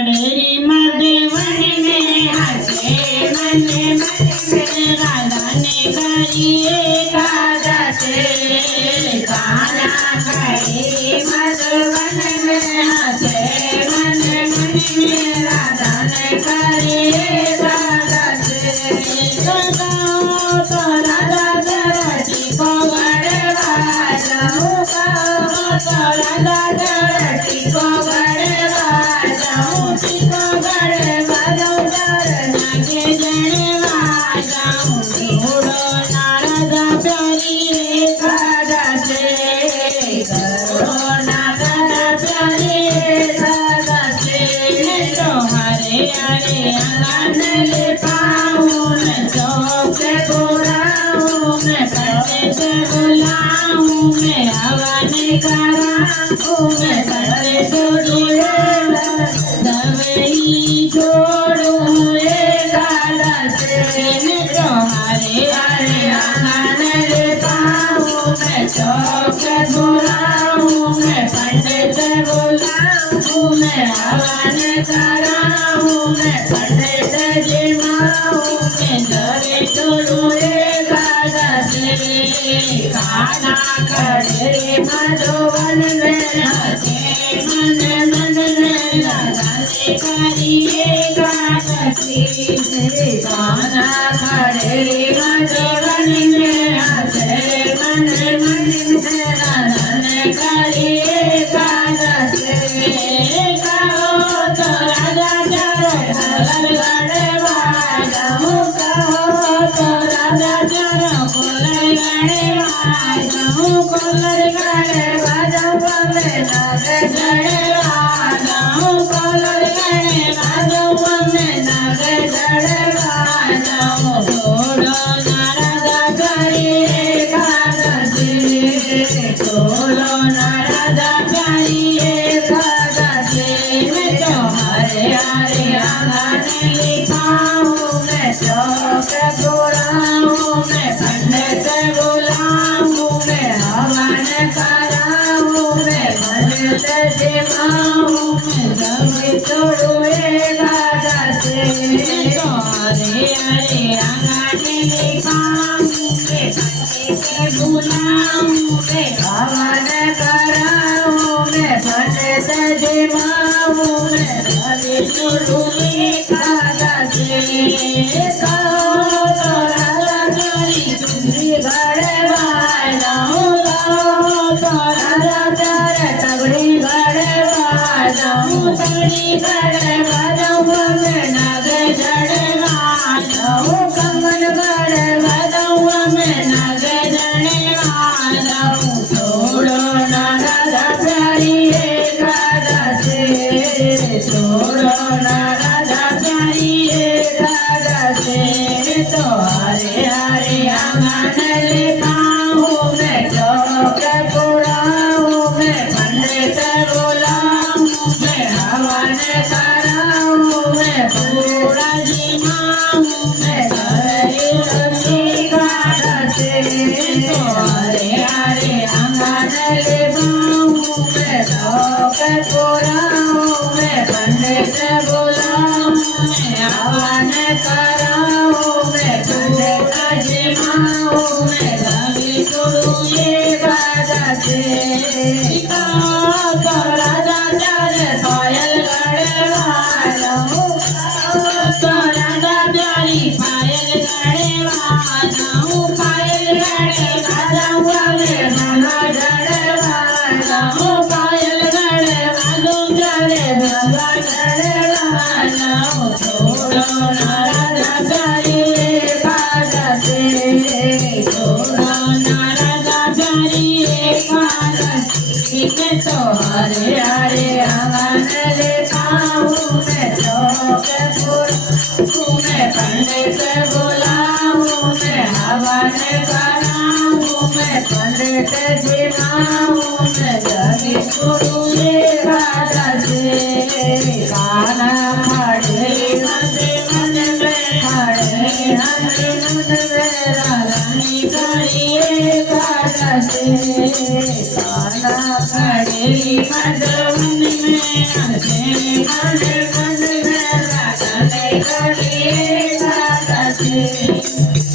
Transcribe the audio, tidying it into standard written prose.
खड़ेरी मधुवन में हंसे मन में राधा ने करी एकादश कान्हा खड़ेरी मधुवन में हंसे मन में राधा ने करी एकादश तो राधा दरती को गड़वा जाऊँ तो राधा दरती को गड़वा जाऊँ को गड़वा जाऊँ चरना के जड़वा जाऊँ छोड़ो नारदा प्यारी एकादश करो नारदा प्यारी एकादश तो हरे हरे अंगन ले पाऊँ मैं चौक बुलाऊँ मैं पंडित बुलाऊँ मैं हवन कराऊँ मैं पंडित दवई छोड़ूँ एकादश में तो हरे हरे आंगन ले पाऊँ मैं चौक बुलाऊँ मैं पंडित बुलाऊँ मैं हवन कराऊँ मैं पंडित जिमाऊँ मैं दवे छोड़ूँ एकादश कान्हा खड़े मधुवन में हंसे मन में राधा ने करी एकादश कान्हा खड़े मधुवन में हंसे मन में राधा ने करी एकादश कहो तो राधा चलो गड़वा जाऊँ कहो तो राधा चलो गड़वा जाऊँ कोलर गड़वा जाऊँ मैं नाग गड़वा जाऊँ कोलर गड़वा जाऊँ मैं नाग गड़वा जाऊँ छोड़ो नारदा प्यारी एकादश छोड़ो नारदा प्यारी एकादश मैं तो हरे हरे आंगन ले पाऊँ मैं चौक बुलाऊँ मैं पंडित बुलाऊँ मैं हवन कराऊँ मैं पंडित जिमाऊँ मैं दवे छोड़ूँ एकादश तो हरे हरे आंगन ले पाऊँ मैं पंडित बुलाऊँ मैं हवन कराऊँ मैं पंडित जिमाऊँ मैं दवे छोड़ूँ एकादश कहो तो राधा प्यारी चुंदरी गड़वा जाऊँ तो राधा प्यारे तगड़ी गड़वा जाऊँ तगड़ी गड़वा जाऊँ मैं नाग जड़वा जाऊँ कंगन गड़वा जाऊँ मैं नाग जड़वा जाऊँ छोड़ो नारदा प्यारी एकादश छोड़ो नारदा प्यारी एकादश तो हरे हरे आंगन ले पाऊँ मैं चौक बुलाऊँ मैं पंडित बुलाऊँ मैं हवन कराऊँ मैं पूरा जिमाऊँ मैं दवे एकादश तो हरे हरे आंगन ले पाऊँ मैं चौक बुलाऊँ मैं पंडित बुलाऊँ मैं हवन कराऊँ मैं पूरा जिमाऊँ मैं दवे छोड़ूँ एकादश तो राधा प्यारे पायल गड़वा जाऊँ तो राधा प्यारी पायल गड़वा जाऊँ पायल गड़वा जाऊँ मैं गला गड़वा जाऊँ पायल गड़वा जाऊँ प्यारे गला गड़वा जाऊँ छोड़ो नारदा प्यारी एकादश छोड़ो नारदा प्यारी एकादश मैं तो हरे हरे आंगन ले पाऊँ मैं चौक बुलाऊँ मैं पंडित बुलाऊँ मैं हवन कराऊँ मैं पंडित जिमाऊँ मैं दवे छोड़ूँ एकादश कान्हा खड़े मधुवन में खड़े हरे मन में राधा ने करी एकादश कान्हा खड़े मधुवन में हंसे मन પારણીએ ખાધા છે